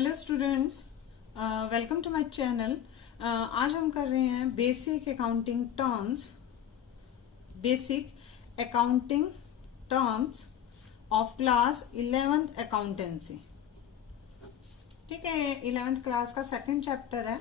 Hello students, welcome to my channel. आज हम कर रहे हैं basic accounting terms of class 11th accountancy. ठीक है, 11th क्लास का सेकंड चैप्टर है।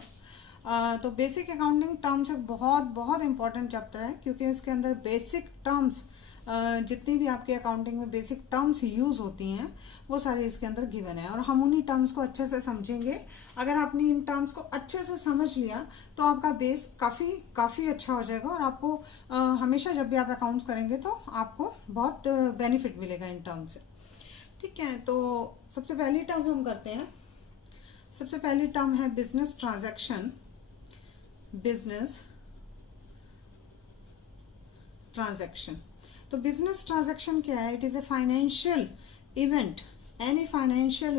तो बेसिक अकाउंटिंग टर्म्स एक बहुत बहुत इंपॉर्टेंट चैप्टर है, क्योंकि इसके अंदर बेसिक टर्म्स जितनी भी आपके अकाउंटिंग में बेसिक टर्म्स यूज होती हैं वो सारी इसके अंदर गिवन है, और हम उन्हीं टर्म्स को अच्छे से समझेंगे। अगर आपने इन टर्म्स को अच्छे से समझ लिया तो आपका बेस काफ़ी अच्छा हो जाएगा, और आपको हमेशा जब भी आप अकाउंट्स करेंगे तो आपको बहुत बेनिफिट मिलेगा इन टर्म्स से। ठीक है, तो सबसे पहली टर्म हम करते हैं। सबसे पहली टर्म है बिजनेस ट्रांजैक्शन। तो बिजनेस ट्रांजैक्शन क्या है? It is a financial event, any financial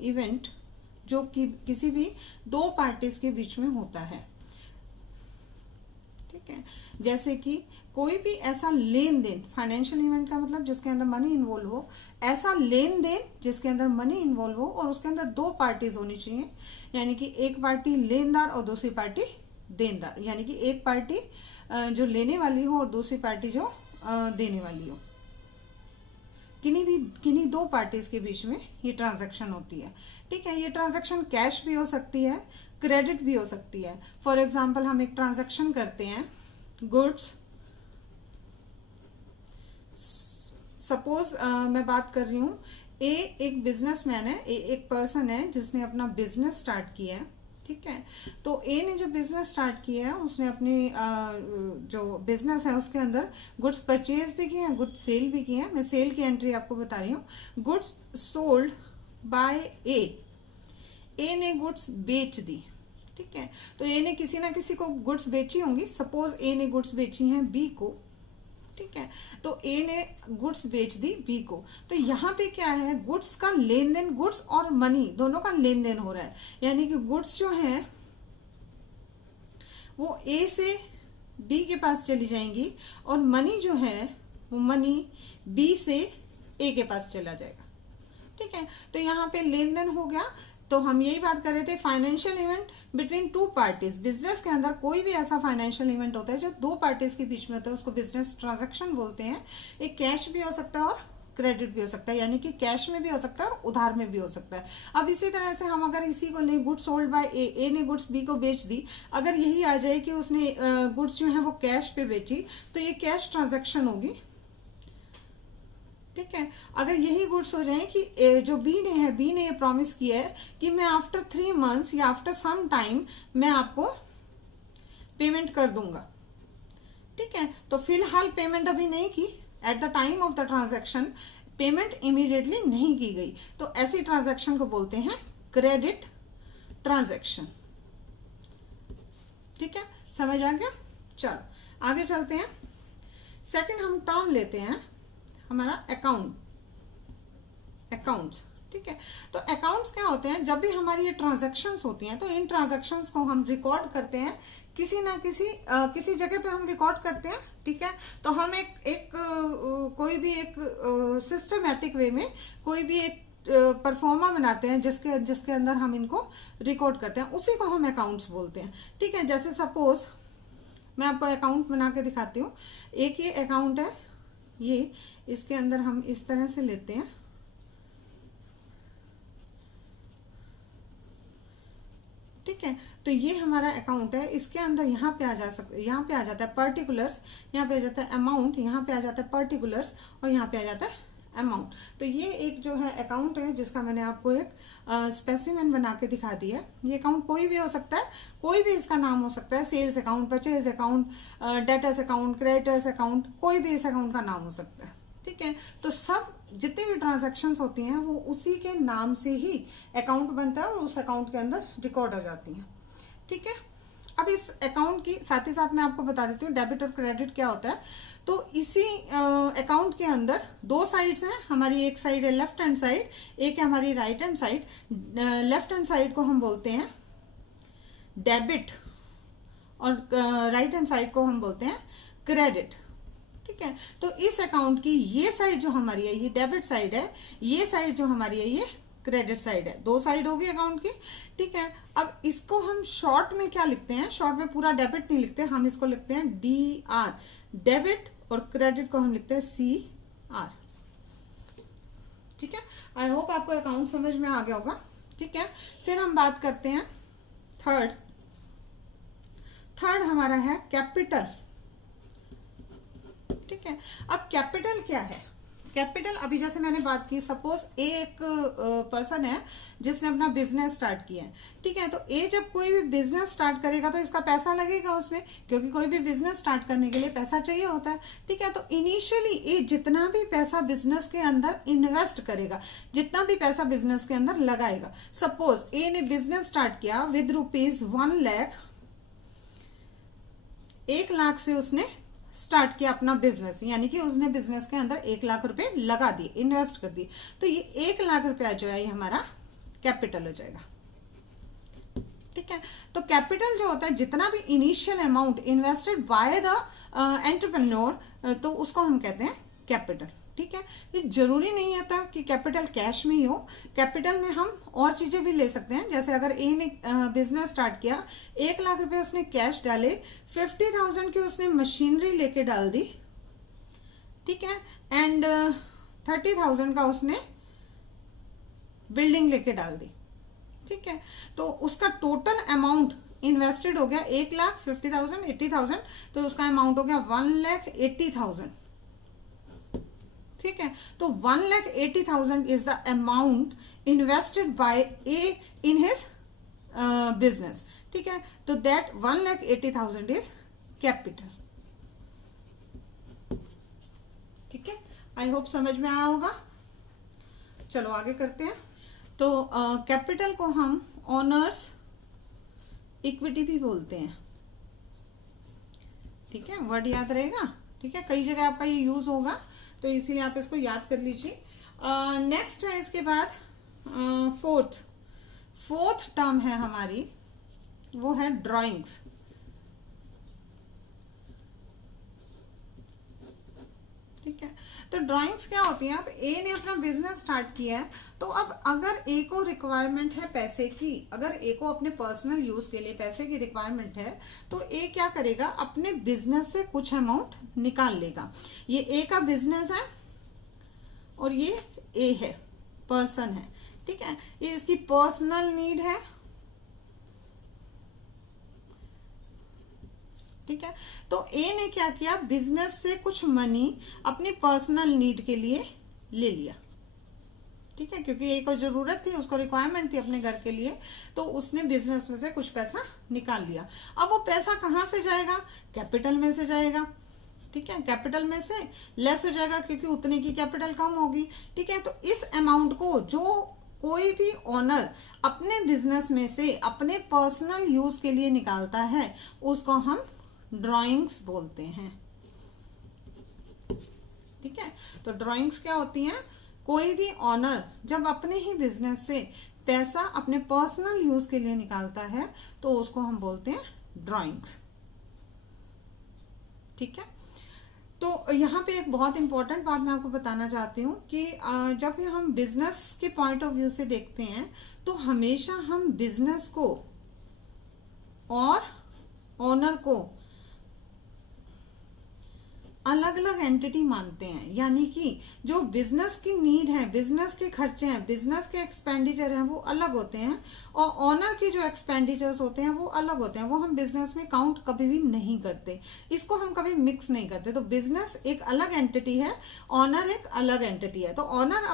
event जो कि किसी भी दो पार्टीज के बीच में होता है। ठीक है, जैसे कि कोई भी ऐसा लेन देन, फाइनेंशियल इवेंट का मतलब जिसके अंदर मनी इन्वॉल्व हो, ऐसा लेन देन जिसके अंदर मनी इन्वॉल्व हो और उसके अंदर दो पार्टीज होनी चाहिए, यानी कि एक पार्टी लेनदार और दूसरी पार्टी देनदार, यानी कि एक पार्टी जो लेने वाली हो और दूसरी पार्टी जो देने वाली हो। किन्हीं दो पार्टीज के बीच में ये ट्रांजैक्शन होती है। ठीक है, ये ट्रांजैक्शन कैश भी हो सकती है, क्रेडिट भी हो सकती है। फॉर एग्जाम्पल, हम एक ट्रांजैक्शन करते हैं गुड्स। सपोज मैं बात कर रही हूँ, ए एक बिजनेसमैन है, एक पर्सन है जिसने अपना बिजनेस स्टार्ट किया है। ठीक है, तो ए ने जो बिजनेस स्टार्ट किया है उसने अपनी जो बिजनेस है उसके अंदर गुड्स परचेज भी किए हैं, गुड्स सेल भी किए हैं। मैं सेल की एंट्री आपको बता रही हूँ। गुड्स सोल्ड बाय ए ने गुड्स बेच दी। ठीक है, तो ए ने किसी ना किसी को गुड्स बेची होंगी। सपोज ए ने गुड्स बेची हैं बी को। ठीक है, तो ए ने गुड्स बेच दी बी को। तो यहाँ पे क्या है, गुड्स का लेन देन, गुड्स और मनी दोनों का लेन देन हो रहा है, यानी कि गुड्स जो है वो ए से बी के पास चली जाएंगी और मनी जो है वो मनी बी से ए के पास चला जाएगा। ठीक है, तो यहाँ पे लेन देन हो गया। तो हम यही बात कर रहे थे, financial event between two parties. Business के अंदर कोई भी ऐसा फाइनेंशियल इवेंट होता है जो दो पार्टीज के बीच में होता है, उसको बिजनेस ट्रांजैक्शन बोलते हैं। एक कैश भी हो सकता है और क्रेडिट भी हो सकता है, यानी कि कैश में भी हो सकता है और उधार में भी हो सकता है। अब इसी तरह से हम अगर इसी को ले, गुड्स सोल्ड बाय ए ने गुड्स बी को बेच दी, अगर यही आ जाए कि उसने गुड्स जो है वो कैश पे बेची, तो ये कैश ट्रांजैक्शन होगी। ठीक है, अगर यही गुड्स हो जाए कि जो बी ने ये प्रॉमिस किया है कि मैं आफ्टर 3 months या आफ्टर सम टाइम मैं आपको पेमेंट कर दूंगा। ठीक है, तो फिलहाल पेमेंट अभी नहीं की, at the time of the transaction payment immediately नहीं की गई, तो ऐसी ट्रांजैक्शन को बोलते हैं क्रेडिट ट्रांजैक्शन। ठीक है, समझ आ गया? चलो आगे चलते हैं। सेकंड हम टर्म लेते हैं हमारा अकाउंट्स। ठीक है, तो अकाउंट्स क्या होते हैं? जब भी हमारी ये ट्रांजैक्शंस होती हैं तो इन ट्रांजैक्शंस को हम रिकॉर्ड करते हैं, किसी ना किसी जगह पे हम रिकॉर्ड करते हैं। ठीक है, तो हम कोई भी एक सिस्टमैटिक वे में कोई भी एक परफॉर्मा बनाते हैं जिसके अंदर हम इनको रिकॉर्ड करते हैं, उसी को हम अकाउंट्स बोलते हैं। ठीक है, जैसे सपोज मैं आपको अकाउंट बना के दिखाती हूँ। एक ये अकाउंट है, ये इसके अंदर हम इस तरह से लेते हैं। ठीक है, तो ये हमारा अकाउंट है। इसके अंदर यहाँ पे आ जाता है पर्टिकुलर्स, यहाँ पे आ जाता है अमाउंट, यहाँ पे आ जाता है पर्टिकुलर्स, और यहाँ पे आ जाता है अमाउंट। तो ये एक जो है अकाउंट है जिसका मैंने आपको एक स्पेसिमेन बना के दिखा दिया है। ये अकाउंट कोई भी हो सकता है, कोई भी इसका नाम हो सकता है। Sales account, purchase account, debtors account, creditors account, कोई भी इस अकाउंट का नाम हो सकता है। ठीक है, तो सब जितनी भी ट्रांजैक्शंस होती हैं वो उसी के नाम से ही अकाउंट बनता है और उस अकाउंट के अंदर रिकॉर्ड हो जाती हैं। ठीक है, अब इस अकाउंट की साथ ही साथ मैं आपको बता देती हूँ डेबिट और क्रेडिट क्या होता है। तो इसी अकाउंट के अंदर दो साइड्स हैं। हमारी एक साइड है लेफ्ट हैंड साइड, एक है हमारी right hand side. Left hand side को हम बोलते हैं डेबिट और राइट हैंड साइड को हम बोलते हैं क्रेडिट। ठीक है। तो इस अकाउंट की ये साइड जो हमारी है ये डेबिट साइड है, ये साइड जो हमारी है ये क्रेडिट साइड है। दो साइड होगी अकाउंट की, ठीक है। अब इसको हम शॉर्ट में क्या लिखते हैं, शॉर्ट में पूरा डेबिट नहीं लिखते, हम इसको लिखते हैं DR, डेबिट, और क्रेडिट को हम लिखते हैं CR, ठीक है। आई होप आपको अकाउंट समझ में आ गया होगा, ठीक है। फिर हम बात करते हैं थर्ड हमारा है कैपिटल, ठीक है। अब कैपिटल क्या है, कैपिटल अभी जैसे मैंने बात की, सपोज एक पर्सन है जिसने अपना बिजनेस स्टार्ट किया है, ठीक है। तो ए जब कोई भी बिजनेस स्टार्ट करेगा तो इसका पैसा लगेगा उसमें, क्योंकि कोई भी बिजनेस स्टार्ट करने के लिए पैसा चाहिए होता है, ठीक है। तो इनिशियली ए जितना भी पैसा बिजनेस के अंदर इन्वेस्ट करेगा, जितना भी पैसा बिजनेस के अंदर लगाएगा, सपोज ए ने बिजनेस स्टार्ट किया विद ₹1 लाख, 1 लाख से उसने स्टार्ट किया अपना बिजनेस, यानी कि उसने बिजनेस के अंदर 1 लाख रुपए लगा दिए, इन्वेस्ट कर दिए। तो ये 1 लाख रुपया जो है ये हमारा कैपिटल हो जाएगा, ठीक है। तो कैपिटल जो होता है, जितना भी initial amount invested by the entrepreneur, तो उसको हम कहते हैं कैपिटल, ठीक है। ये जरूरी नहीं होता कि कैपिटल कैश में ही हो, कैपिटल में हम और चीजें भी ले सकते हैं। जैसे अगर ए ने बिजनेस स्टार्ट किया, 1 लाख रुपए उसने कैश डाले, 50,000 की उसने मशीनरी लेके डाल दी, ठीक है, एंड 30,000 का उसने बिल्डिंग लेके डाल दी, ठीक है। तो उसका टोटल अमाउंट इन्वेस्टेड हो गया 1 लाख, 50,000, 80,000, तो उसका अमाउंट हो गया 1,80,000, ठीक है। तो 1,80,000 is the amount invested bye A in his business, ठीक है। तो दैट 1,80,000 इज कैपिटल, ठीक है। आई होप समझ में आया होगा। चलो आगे करते हैं। तो कैपिटल को हम ओनर्स इक्विटी भी बोलते हैं, ठीक है। वर्ड याद रहेगा, ठीक है, कई जगह आपका ये यूज होगा, तो इसीलिए आप इसको याद कर लीजिए। नेक्स्ट है इसके बाद फोर्थ टर्म है हमारी, वो है ड्राइंग्स, ठीक है। तो ड्राइंग्स क्या होती हैं, अब ए ने अपना बिजनेस स्टार्ट किया है, तो अब अगर ए को रिक्वायरमेंट है पैसे की, अगर ए को अपने पर्सनल यूज के लिए पैसे की रिक्वायरमेंट है, तो ए क्या करेगा, अपने बिजनेस से कुछ अमाउंट निकाल लेगा। ये ए का बिजनेस है और ये ए है, पर्सन है, ठीक है। ये इसकी पर्सनल नीड है, ठीक है। तो ए ने क्या किया, बिजनेस से कुछ मनी अपनी पर्सनल नीड के लिए ले लिया, ठीक है, क्योंकि ए को जरूरत थी, उसको रिक्वायरमेंट थी अपने घर के लिए, तो उसने बिजनेस में से कुछ पैसा निकाल लिया। अब वो पैसा कहां से जाएगा, कैपिटल में से जाएगा, ठीक है। कैपिटल में से लेस हो जाएगा क्योंकि उतने की कैपिटल कम होगी, ठीक है। तो इस अमाउंट को जो कोई भी ओनर अपने बिजनेस में से अपने पर्सनल यूज के लिए निकालता है, उसको हम ड्राइंग्स बोलते हैं, ठीक है। तो ड्राइंग्स क्या होती हैं, कोई भी ओनर जब अपने ही बिजनेस से पैसा अपने पर्सनल यूज के लिए निकालता है, तो उसको हम बोलते हैं ड्राइंग्स, ठीक है। तो यहाँ पे एक बहुत इंपॉर्टेंट बात मैं आपको बताना चाहती हूँ कि जब भी हम बिजनेस के पॉइंट ऑफ व्यू से देखते हैं, तो हमेशा हम बिजनेस को और ओनर को अलग अलग एंटिटी मानते हैं, यानी कि जो बिजनेस की नीड है, बिजनेस के खर्चे हैं, बिजनेस के एक्सपेंडिचर हैं, वो अलग होते हैं, और ऑनर के जो एक्सपेंडिचर्स होते हैं वो अलग होते हैं। वो हम बिजनेस में काउंट कभी भी नहीं करते, इसको हम कभी मिक्स नहीं करते। तो बिजनेस एक अलग एंटिटी है, ऑनर एक अलग एंटिटी है। तो ऑनर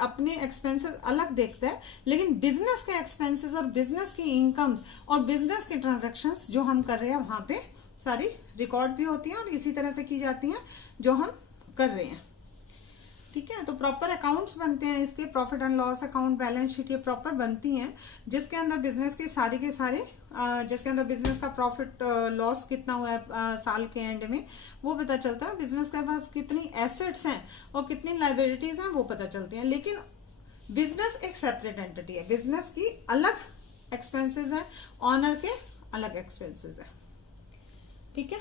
अपने एक्सपेंसेस अलग देखता है, लेकिन बिजनेस के एक्सपेंसेस और बिजनेस की इनकम्स और बिजनेस के ट्रांजेक्शन्स जो हम कर रहे हैं वहां पे सारी रिकॉर्ड भी होती हैं और इसी तरह से की जाती हैं जो हम कर रहे हैं, ठीक है। तो प्रॉपर अकाउंट्स बनते हैं इसके, profit and loss account, balance sheet, ये प्रॉपर बनती हैं, जिसके अंदर बिजनेस के सारे जिसके अंदर बिजनेस का प्रॉफिट लॉस कितना हुआ है साल के एंड में वो पता चलता है, बिजनेस के पास कितनी एसेट्स हैं और कितनी लाइबिलिटीज हैं वो पता चलती हैं। लेकिन बिजनेस एक सेपरेट एंटिटी है, बिजनेस की अलग एक्सपेंसेस हैं, ऑनर के अलग एक्सपेंसेस है, ठीक है।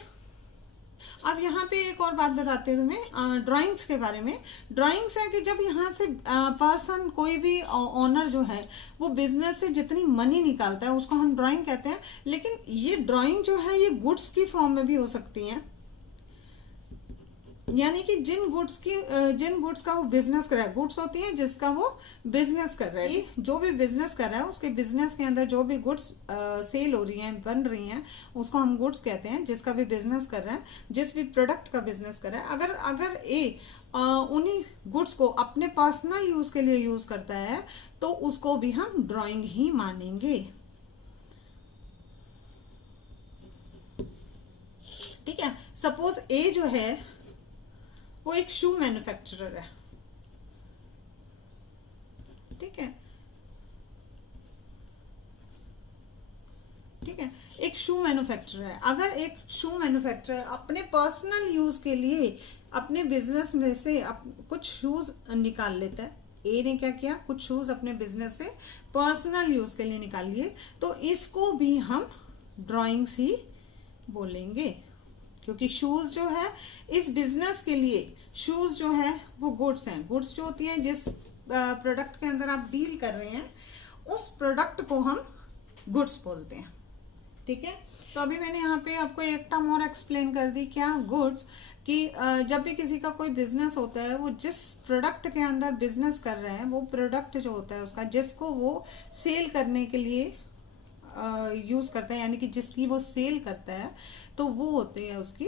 अब यहाँ पे एक और बात बताते हैं तुम्हें ड्राइंग्स के बारे में। ड्राइंग्स है कि जब यहाँ से पर्सन कोई भी ओनर जो है वो बिजनेस से जितनी मनी निकालता है उसको हम ड्राइंग कहते हैं। लेकिन ये ड्राइंग जो है ये गुड्स की फॉर्म में भी हो सकती है, यानी कि जिन गुड्स का वो बिजनेस कर रहा है, गुड्स होती है जिसका वो बिजनेस कर रहा है, जो भी बिजनेस कर रहा है उसके बिजनेस के अंदर जो भी गुड्स सेल हो रही हैं, बन रही हैं, उसको हम गुड्स कहते हैं। जिसका भी बिजनेस कर रहा है, जिस भी प्रोडक्ट का बिजनेस कर रहा है, अगर उन्हीं गुड्स को अपने पर्सनल यूज के लिए यूज करता है तो उसको भी हम ड्राइंग ही मानेंगे। ठीक है, सपोज ए जो है वो एक शू मैन्युफैक्चरर है। ठीक है, ठीक है, एक शू मैन्युफैक्चरर है। अगर एक शू मैन्युफैक्चरर अपने पर्सनल यूज के लिए अपने बिजनेस में से कुछ शूज निकाल लेता है, ए ने क्या किया, कुछ शूज अपने बिजनेस से पर्सनल यूज के लिए निकाल लिए, तो इसको भी हम ड्राइंग्स ही बोलेंगे। क्योंकि शूज जो है इस बिजनेस के लिए, शूज जो है वो गुड्स हैं। गुड्स जो होती हैं जिस प्रोडक्ट के अंदर आप डील कर रहे हैं उस प्रोडक्ट को हम गुड्स बोलते हैं। ठीक है, तो अभी मैंने यहाँ पे आपको एक टर्म और एक्सप्लेन कर दी, क्या, गुड्स, कि जब भी किसी का कोई बिजनेस होता है वो जिस प्रोडक्ट के अंदर बिजनेस कर रहे हैं वो प्रोडक्ट जो होता है उसका, जिसको वो सेल करने के लिए यूज करता है, यानी कि जिसकी वो सेल करता है, तो वो होते हैं उसकी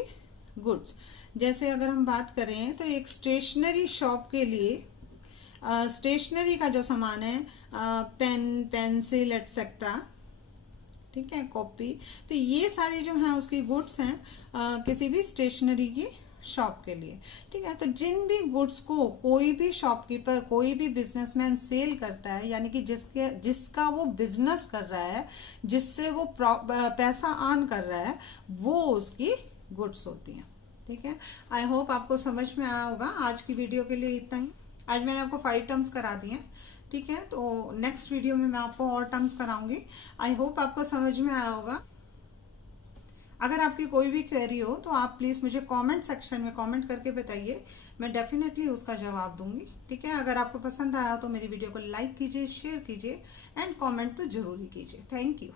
गुड्स। जैसे अगर हम बात करें तो एक स्टेशनरी शॉप के लिए स्टेशनरी का जो सामान है, पेन, पेंसिल एटसेट्रा, ठीक है, कॉपी, तो ये सारी जो है उसकी गुड्स हैं किसी भी स्टेशनरी की शॉप के लिए। ठीक है, तो जिन भी गुड्स को कोई भी शॉपकीपर, कोई भी बिजनेसमैन सेल करता है, यानी कि जिसका वो बिजनेस कर रहा है, जिससे वो पैसा अर्न कर रहा है, वो उसकी गुड्स होती हैं। ठीक है, आई होप आपको समझ में आया होगा। आज की वीडियो के लिए इतना ही। आज मैंने आपको 5 टर्म्स करा दिए हैं। ठीक है, तो नेक्स्ट वीडियो में मैं आपको और टर्म्स कराऊंगी। आई होप आपको समझ में आया होगा। अगर आपकी कोई भी क्वेरी हो तो आप प्लीज मुझे कमेंट सेक्शन में कमेंट करके बताइए, मैं डेफिनेटली उसका जवाब दूंगी। ठीक है, अगर आपको पसंद आया तो मेरी वीडियो को लाइक कीजिए, शेयर कीजिए एंड कमेंट तो जरूर ही कीजिए। Thank you.